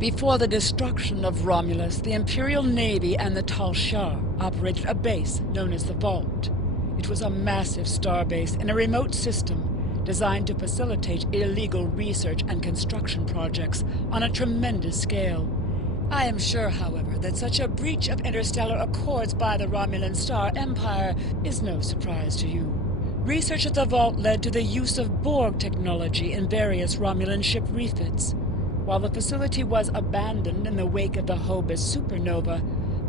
Before the destruction of Romulus, the Imperial Navy and the Tal Shiar operated a base known as the Vault. It was a massive starbase in a remote system designed to facilitate illegal research and construction projects on a tremendous scale. I am sure, however, that such a breach of interstellar accords by the Romulan Star Empire is no surprise to you. Research at the Vault led to the use of Borg technology in various Romulan ship refits. While the facility was abandoned in the wake of the Hobus supernova,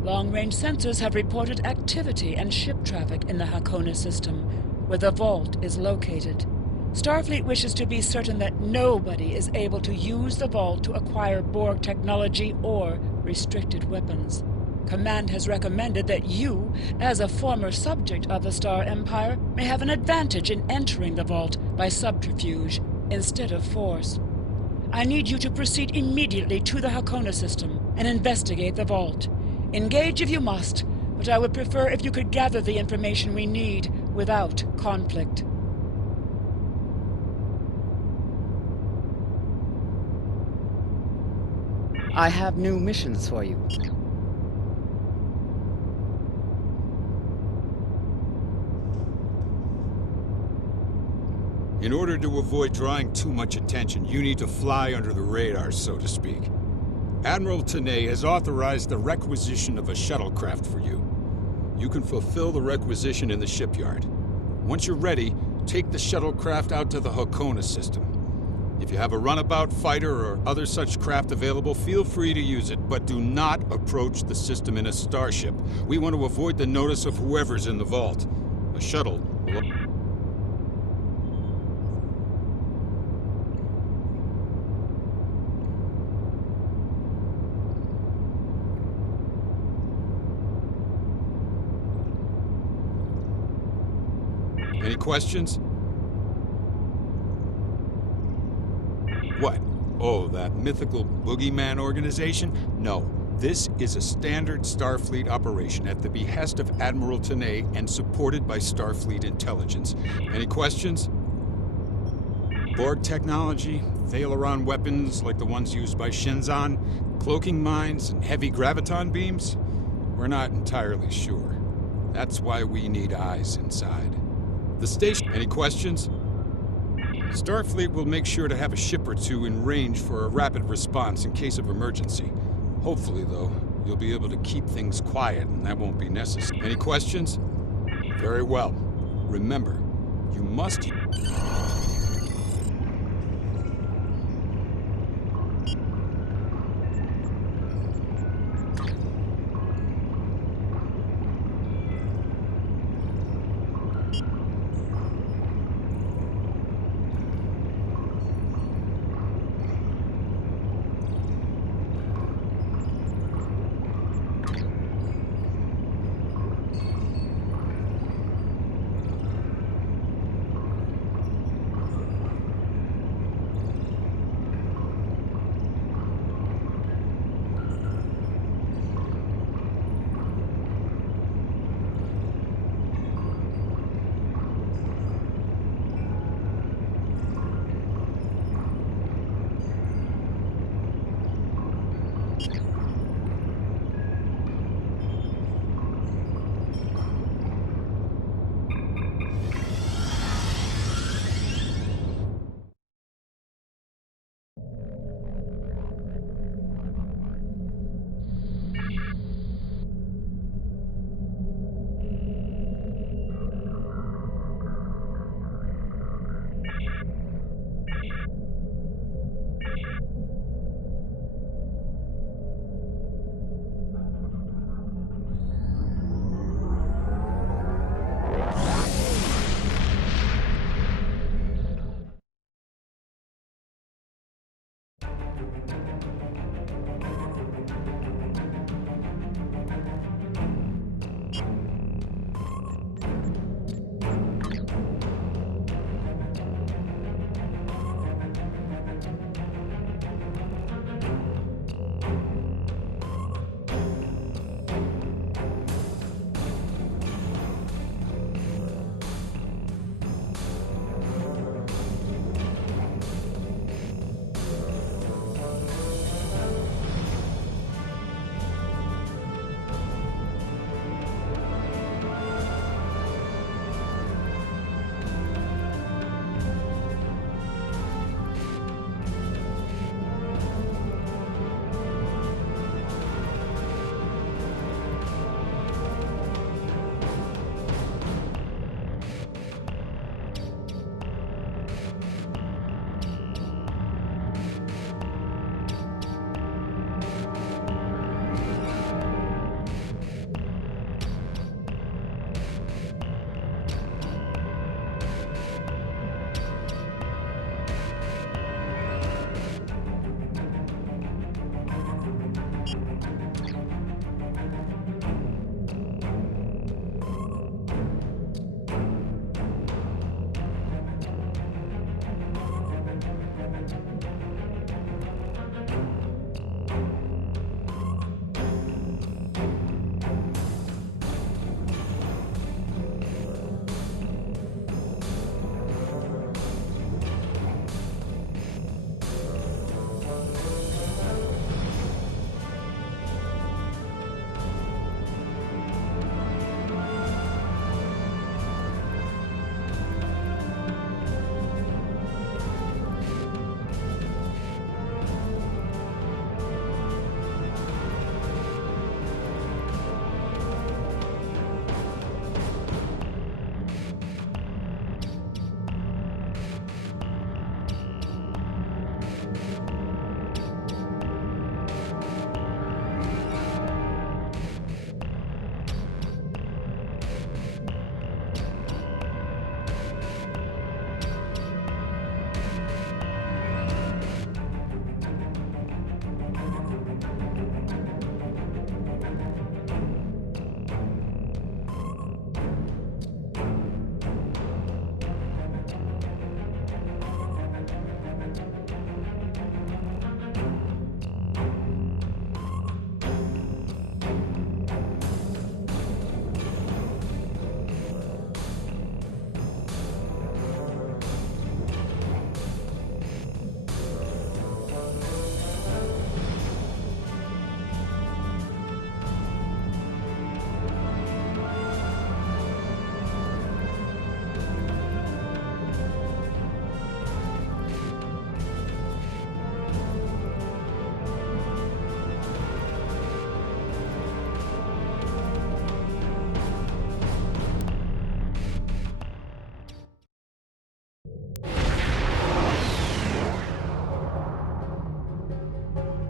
long-range sensors have reported activity and ship traffic in the Hakona system, where the Vault is located. Starfleet wishes to be certain that nobody is able to use the Vault to acquire Borg technology or restricted weapons. Command has recommended that you, as a former subject of the Star Empire, may have an advantage in entering the Vault by subterfuge instead of force. I need you to proceed immediately to the Hakona system and investigate the Vault. Engage if you must, but I would prefer if you could gather the information we need without conflict. I have new missions for you. In order to avoid drawing too much attention, you need to fly under the radar, so to speak. Admiral Tanay has authorized the requisition of a shuttlecraft for you. You can fulfill the requisition in the shipyard. Once you're ready, take the shuttlecraft out to the Hakona system. If you have a runabout fighter or other such craft available, feel free to use it, but do not approach the system in a starship. We want to avoid the notice of whoever's in the vault. A shuttle will... Any questions? What? Oh, that mythical boogeyman organization? No. This is a standard Starfleet operation at the behest of Admiral Tanay and supported by Starfleet intelligence. Any questions? Borg technology, Thalaron weapons like the ones used by Shenzan, cloaking mines, and heavy graviton beams? We're not entirely sure. That's why we need eyes inside. The station... Any questions? Starfleet will make sure to have a ship or two in range for a rapid response in case of emergency. Hopefully, though, you'll be able to keep things quiet and that won't be necessary. Any questions? Very well. Remember, you must...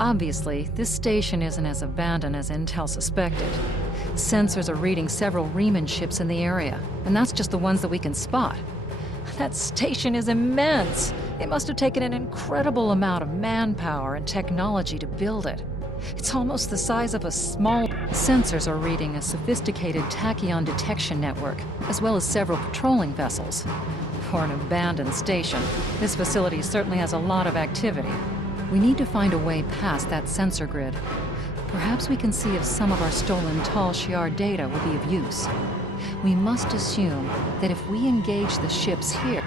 Obviously, this station isn't as abandoned as Intel suspected. Sensors are reading several Riemann ships in the area, and that's just the ones that we can spot. That station is immense. It must have taken an incredible amount of manpower and technology to build it. It's almost the size of a small... Sensors are reading a sophisticated tachyon detection network, as well as several patrolling vessels. For an abandoned station, this facility certainly has a lot of activity. We need to find a way past that sensor grid. Perhaps we can see if some of our stolen Tal Shiar data will be of use. We must assume that if we engage the ships here...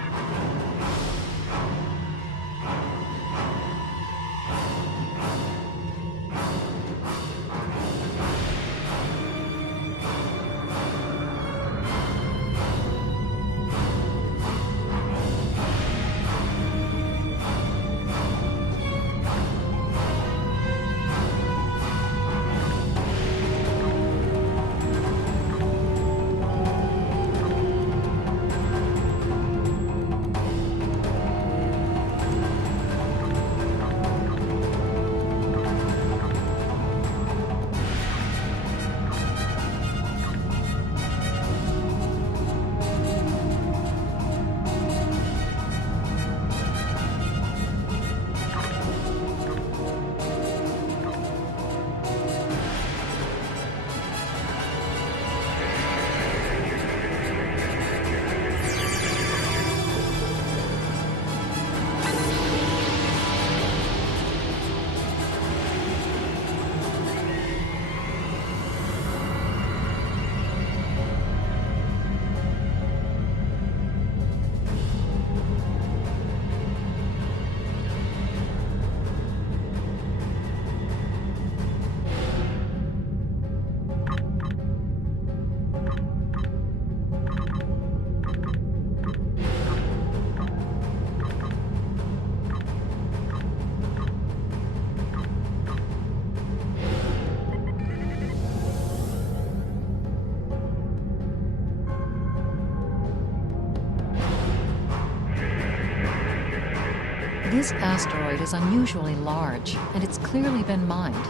This asteroid is unusually large, and it's clearly been mined.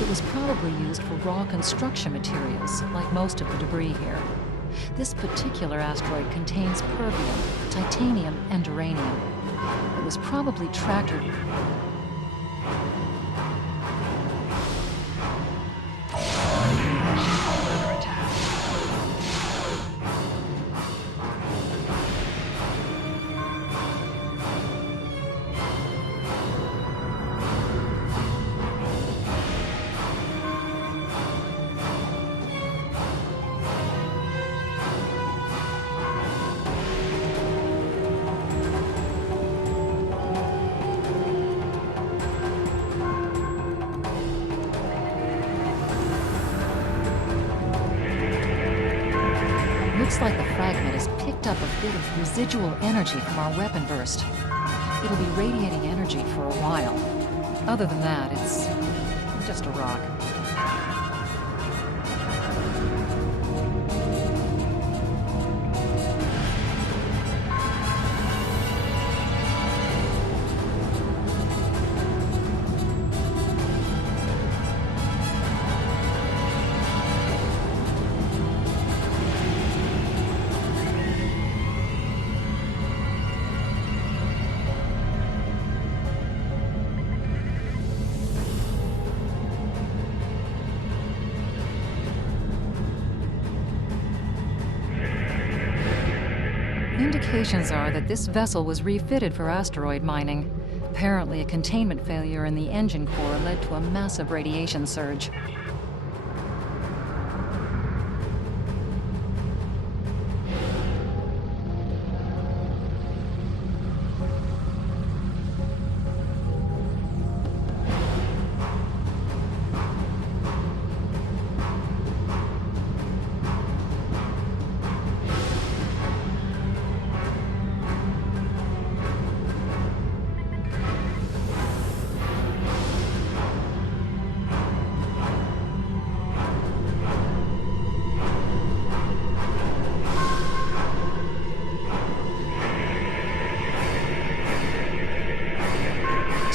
It was probably used for raw construction materials, like most of the debris here. This particular asteroid contains perbium, titanium, and uranium. It was probably tractored... Looks like the fragment has picked up a bit of residual energy from our weapon burst. It'll be radiating energy for a while. Other than that, it's just a rock. Indications are that this vessel was refitted for asteroid mining. Apparently, a containment failure in the engine core led to a massive radiation surge.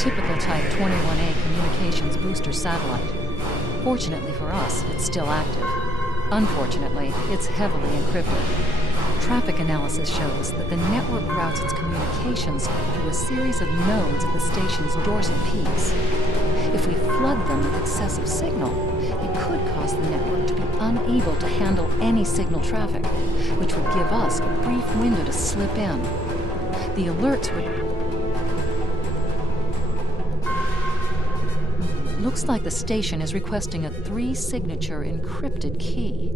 typical Type 21A communications booster satellite. Fortunately for us, it's still active. Unfortunately, it's heavily encrypted. Traffic analysis shows that the network routes its communications through a series of nodes at the station's dorsal peaks. If we flood them with excessive signal, it could cause the network to be unable to handle any signal traffic, which would give us a brief window to slip in. The alerts would... Looks like the station is requesting a 3-signature encrypted key.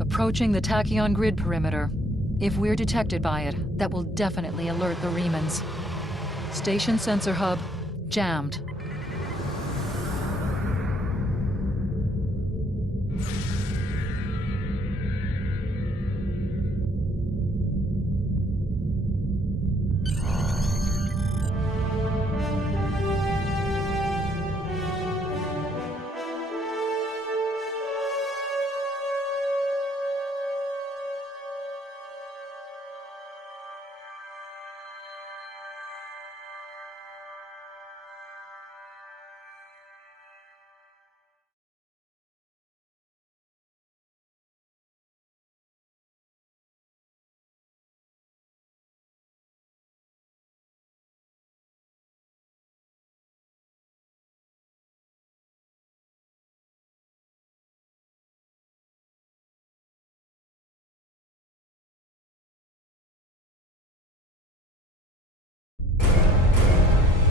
Approaching the tachyon grid perimeter. If we're detected by it, that will definitely alert the Remans. Station sensor hub jammed.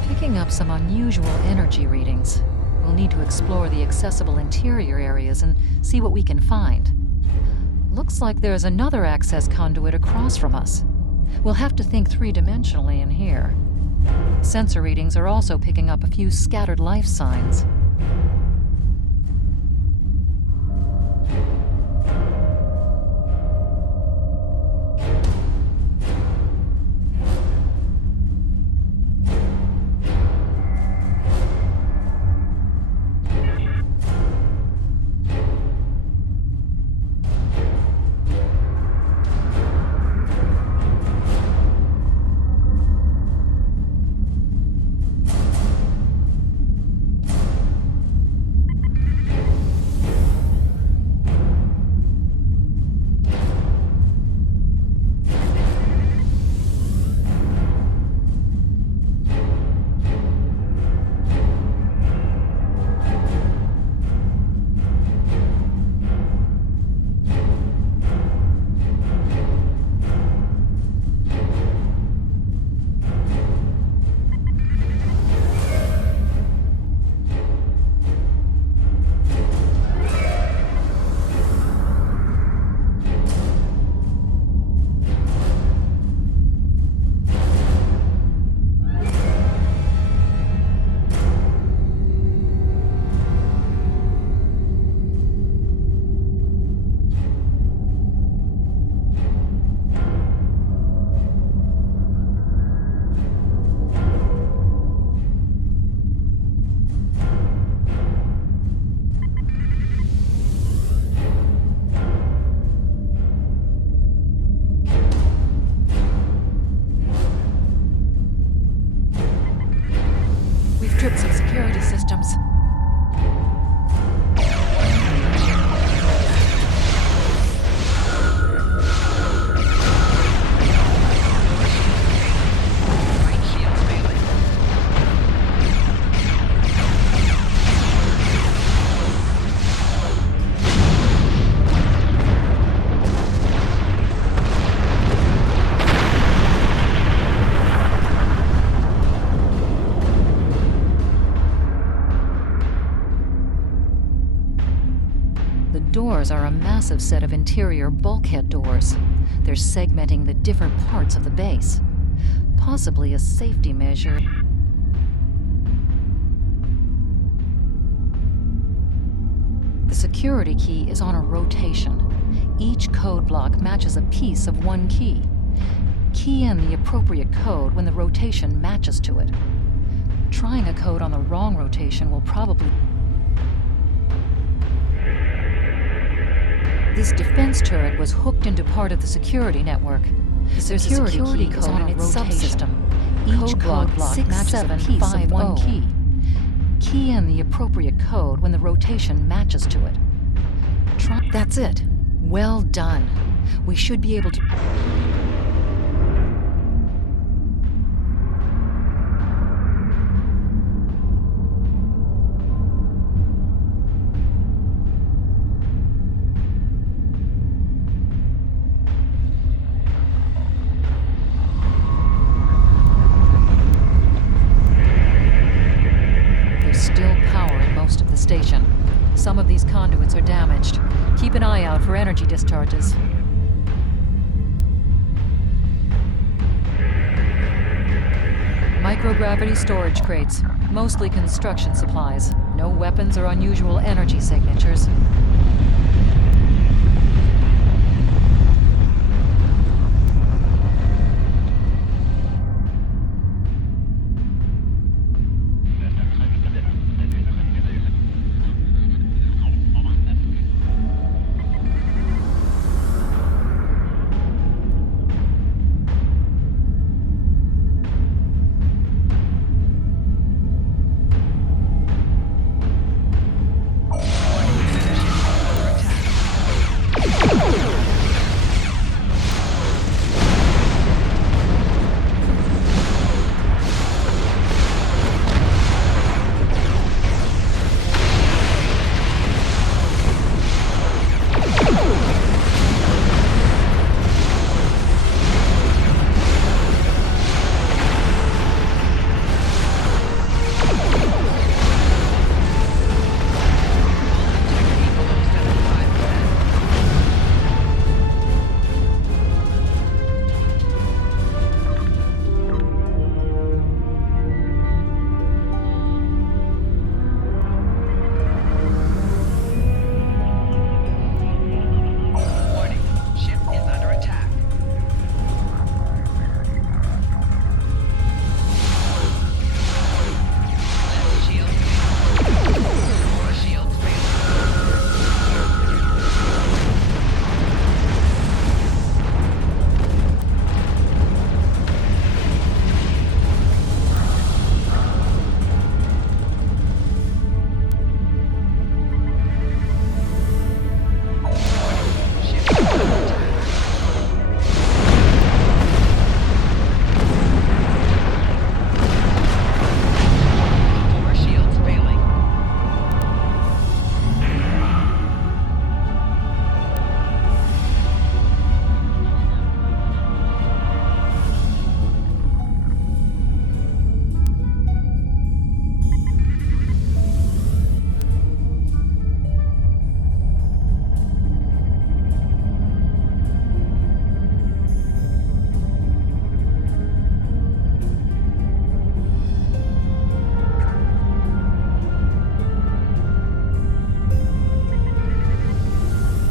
Picking up some unusual energy readings. We'll need to explore the accessible interior areas and see what we can find. Looks like there's another access conduit across from us. We'll have to think three-dimensionally in here. Sensor readings are also picking up a few scattered life signs. doors are a massive set of interior bulkhead doors. They're segmenting the different parts of the base. Possibly a safety measure. The security key is on a rotation. Each code block matches a piece of one key. Key in the appropriate code when the rotation matches to it. Trying a code on the wrong rotation will probably... This defense turret was hooked into part of the security network. There's a security code on its subsystem. Each code block matches a piece of one key. Key in the appropriate code when the rotation matches to it. That's it. Well done. We should be able to... station. Some of these conduits are damaged. Keep an eye out for energy discharges. Microgravity storage crates, mostly construction supplies. No weapons or unusual energy signatures.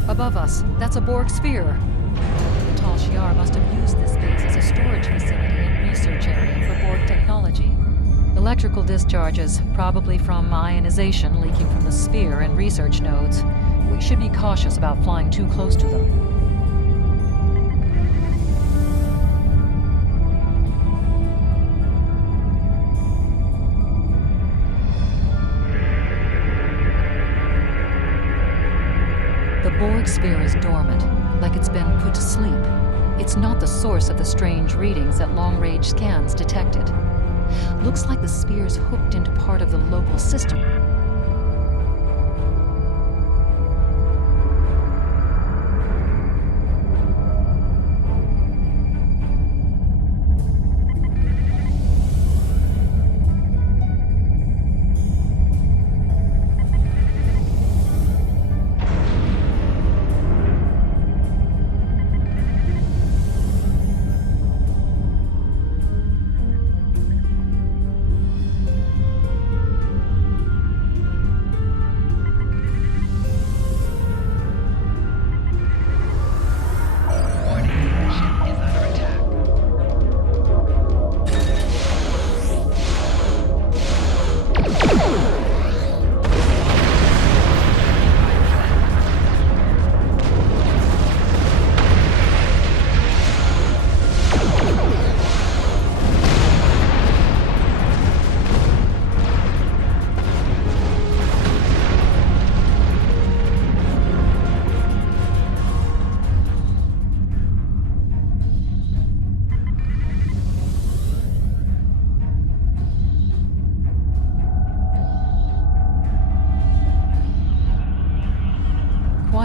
Above us, that's a Borg sphere. The Tal Shiar must have used this base as a storage facility and research area for Borg technology. Electrical discharges, probably from ionization leaking from the sphere and research nodes. We should be cautious about flying too close to them. The Borg sphere is dormant, like it's been put to sleep. It's not the source of the strange readings that long-range scans detected. Looks like the sphere's hooked into part of the local system.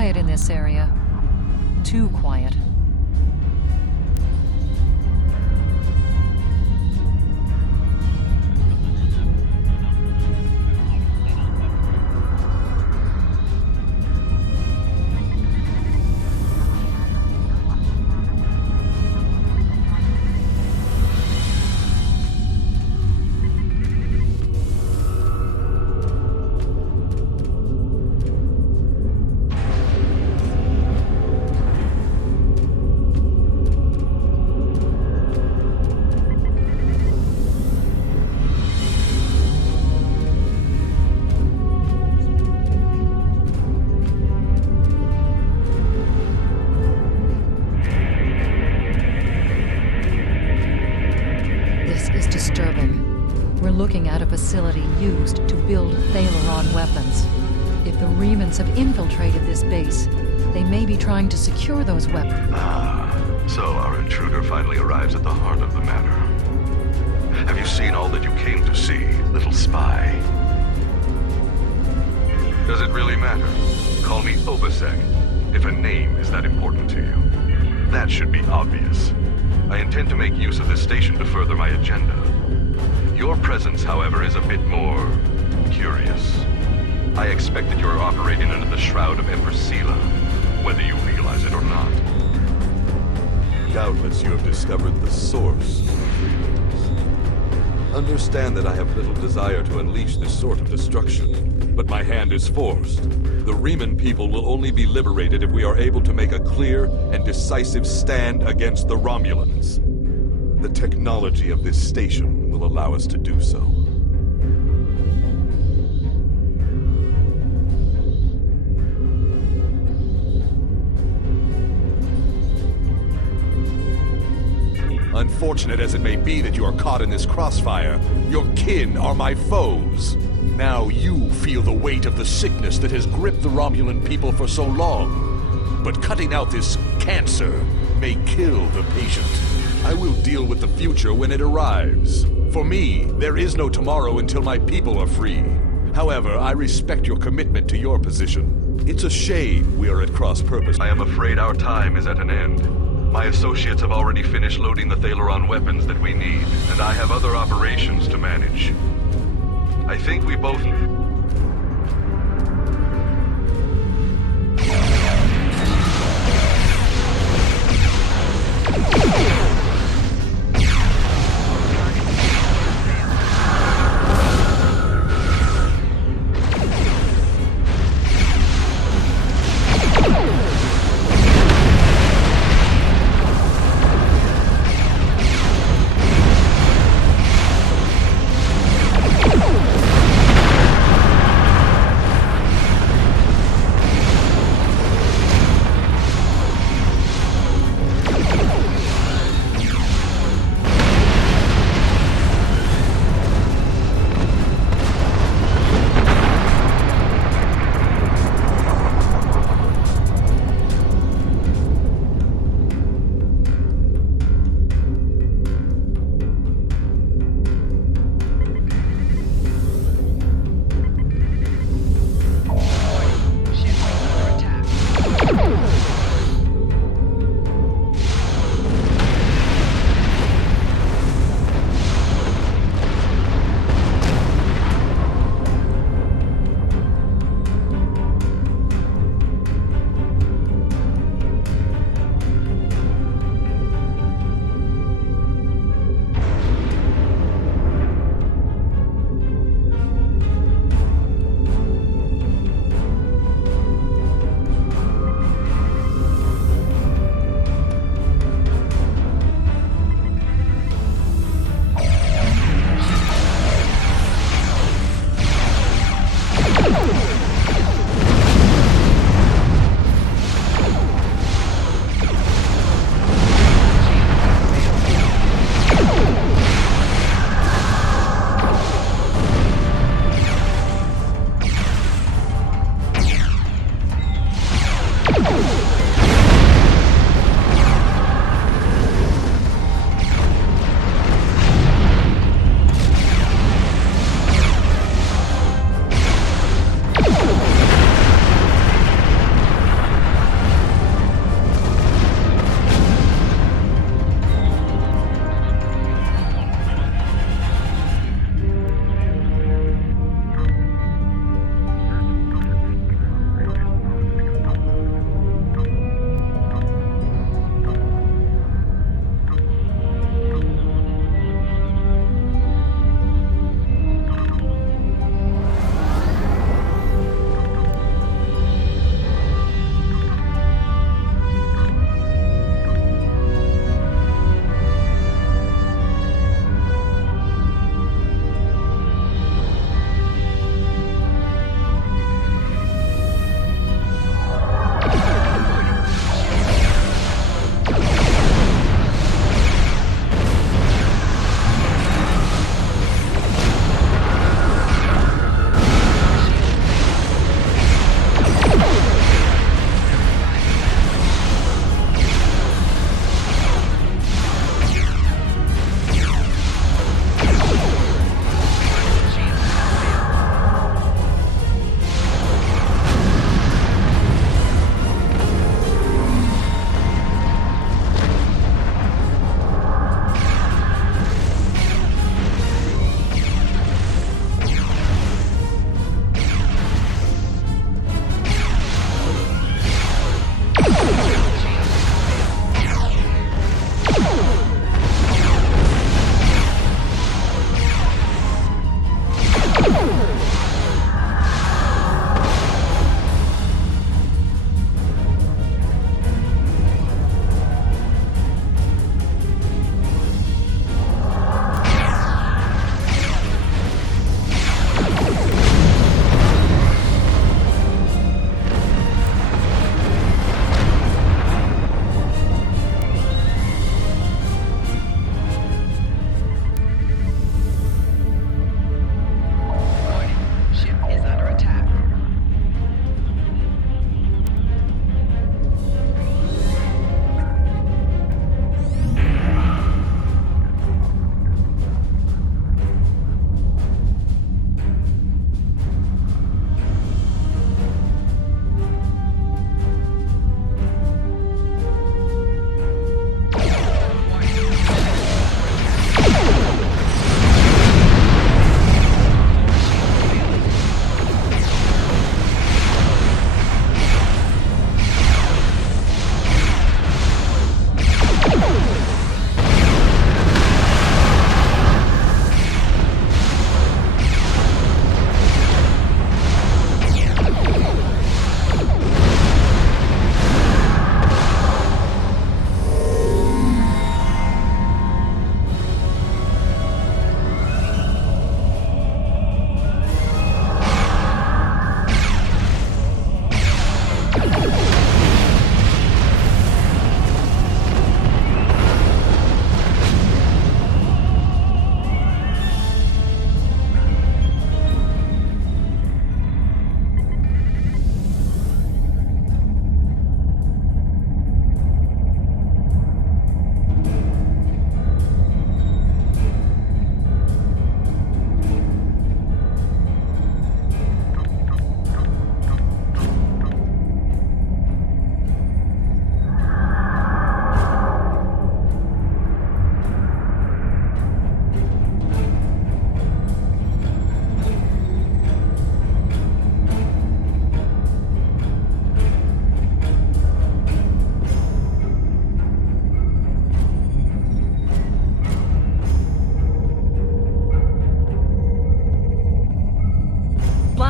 quiet in this area. Too quiet. We're looking at a facility used to build Thaleron weapons. If the Remans have infiltrated this base, they may be trying to secure those weapons. So our intruder finally arrives at the heart of the matter. Have you seen all that you came to see, little spy? Does it really matter? Call me Obasek, if a name is that important to you. That should be obvious. I intend to make use of this station to further my agenda. Your presence, however, is a bit more curious. I expect that you're operating under the shroud of Empress Sela, whether you realize it or not. Doubtless you have discovered the source of grievance. Understand that I have little desire to unleash this sort of destruction, but my hand is forced. The Reman people will only be liberated if we are able to make a clear and decisive stand against the Romulans. The technology of this station will allow us to do so. Unfortunate as it may be that you are caught in this crossfire, your kin are my foes. Now you feel the weight of the sickness that has gripped the Romulan people for so long. But cutting out this cancer may kill the patient. I will deal with the future when it arrives. For me, there is no tomorrow until my people are free. However, I respect your commitment to your position. It's a shame we are at cross purpose. I am afraid our time is at an end. My associates have already finished loading the Thaleron weapons that we need, and I have other operations to manage. I think we both...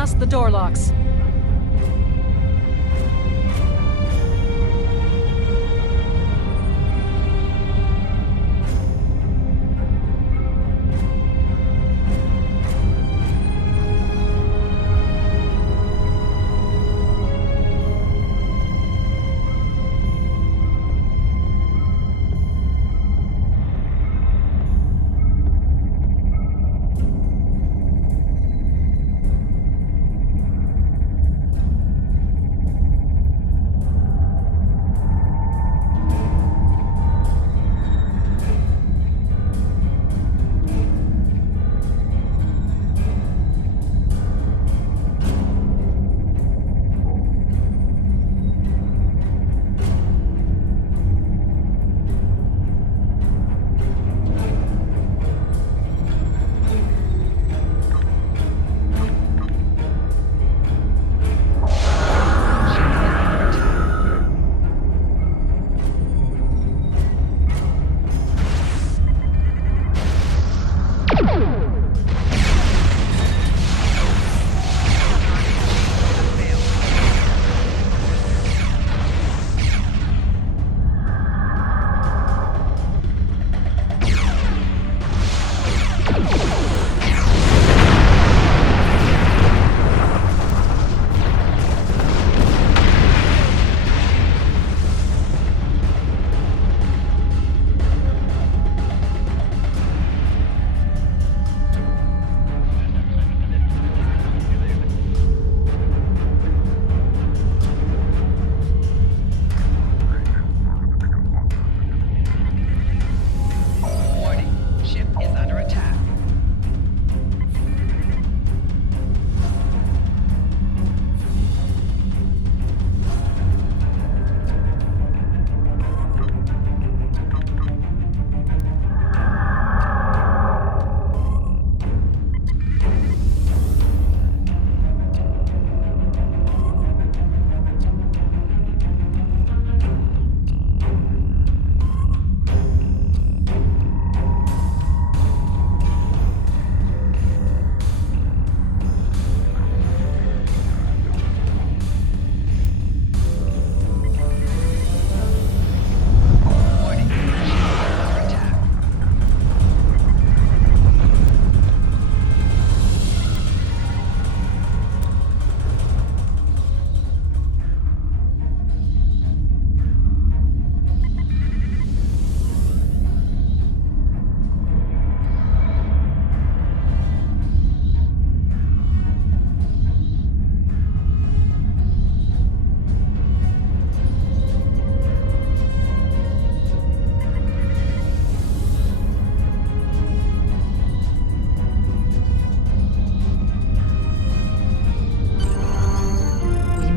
past the door locks.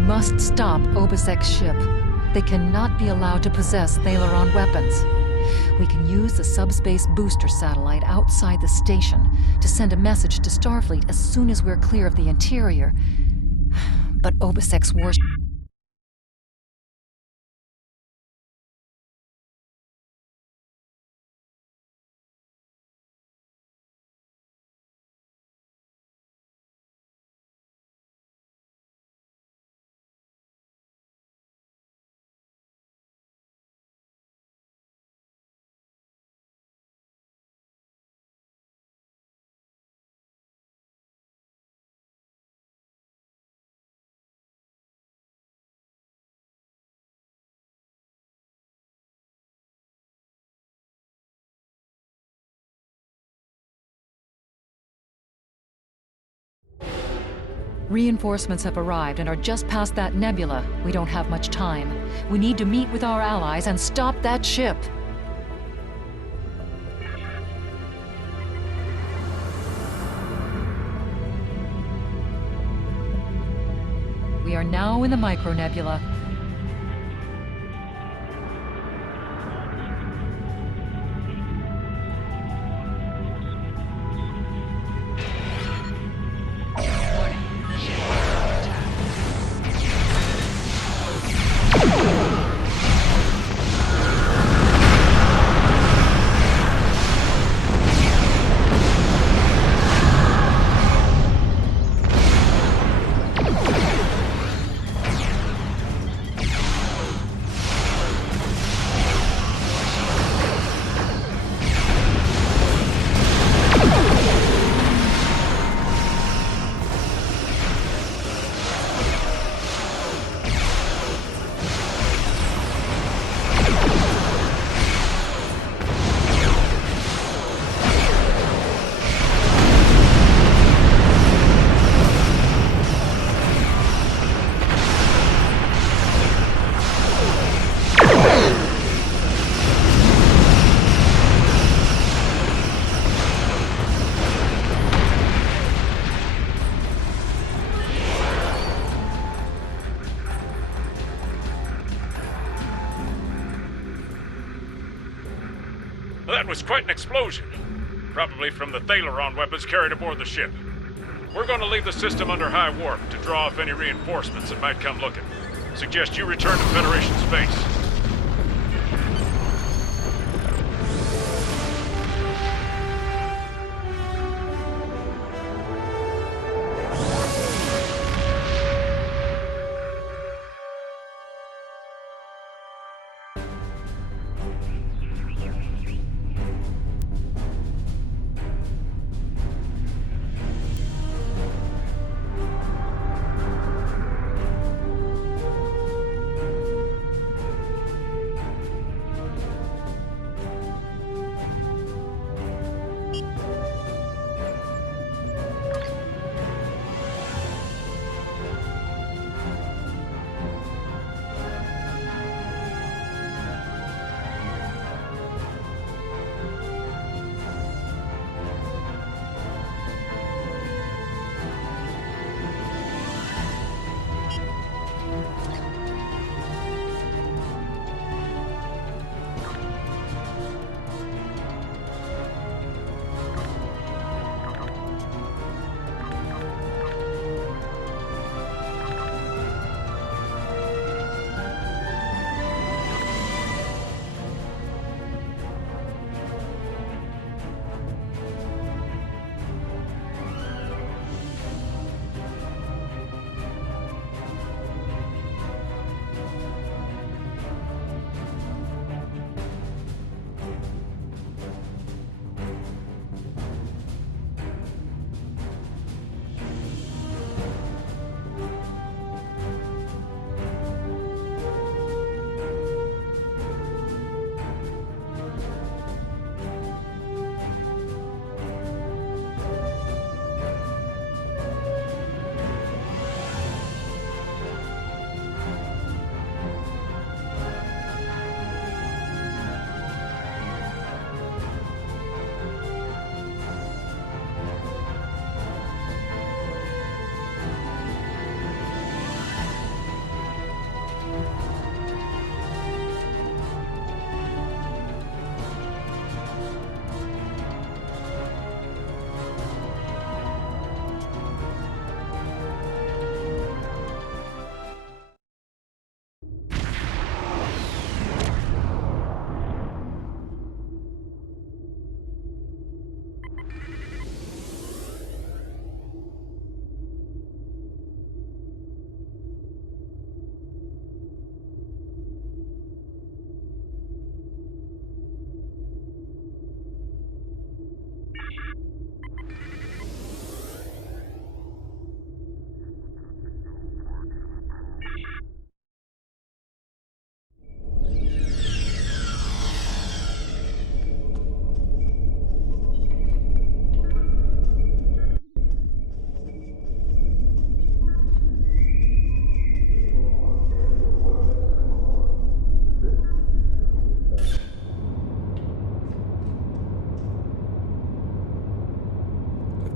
Must stop Obasek's ship. They cannot be allowed to possess Thalaron weapons. We can use the subspace booster satellite outside the station to send a message to Starfleet as soon as we're clear of the interior. But Obasek's warship... Reinforcements have arrived and are just past that nebula. We don't have much time. We need to meet with our allies and stop that ship. We are now in the micronebula. was quite an explosion. Probably from the Thalaron weapons carried aboard the ship. We're going to leave the system under high warp to draw off any reinforcements that might come looking. Suggest you return to Federation space.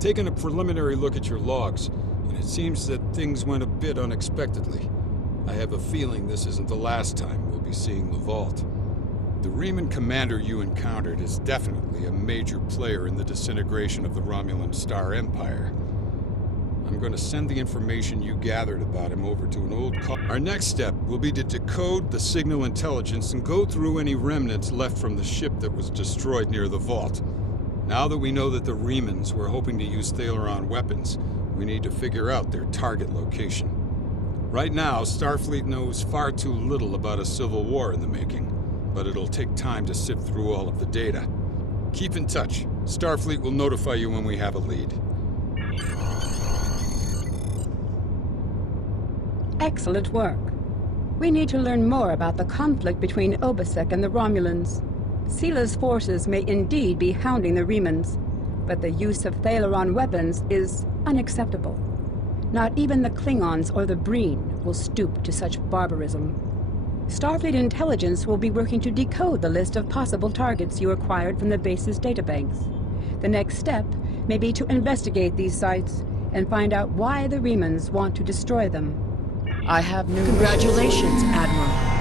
Taken a preliminary look at your logs, and it seems that things went a bit unexpectedly. I have a feeling this isn't the last time we'll be seeing the Vault. The Reman commander you encountered is definitely a major player in the disintegration of the Romulan Star Empire. I'm going to send the information you gathered about him over to an old Our next step will be to decode the signal intelligence and go through any remnants left from the ship that was destroyed near the Vault. Now that we know that the Remans were hoping to use Thalaron weapons, we need to figure out their target location. Right now, Starfleet knows far too little about a civil war in the making, but it'll take time to sift through all of the data. Keep in touch. Starfleet will notify you when we have a lead. Excellent work. We need to learn more about the conflict between Obasek and the Romulans. Sila's forces may indeed be hounding the Remans, but the use of Thalaron weapons is unacceptable. Not even the Klingons or the Breen will stoop to such barbarism. Starfleet intelligence will be working to decode the list of possible targets you acquired from the base's databanks. The next step may be to investigate these sites and find out why the Remans want to destroy them. I have new... Congratulations, Admiral.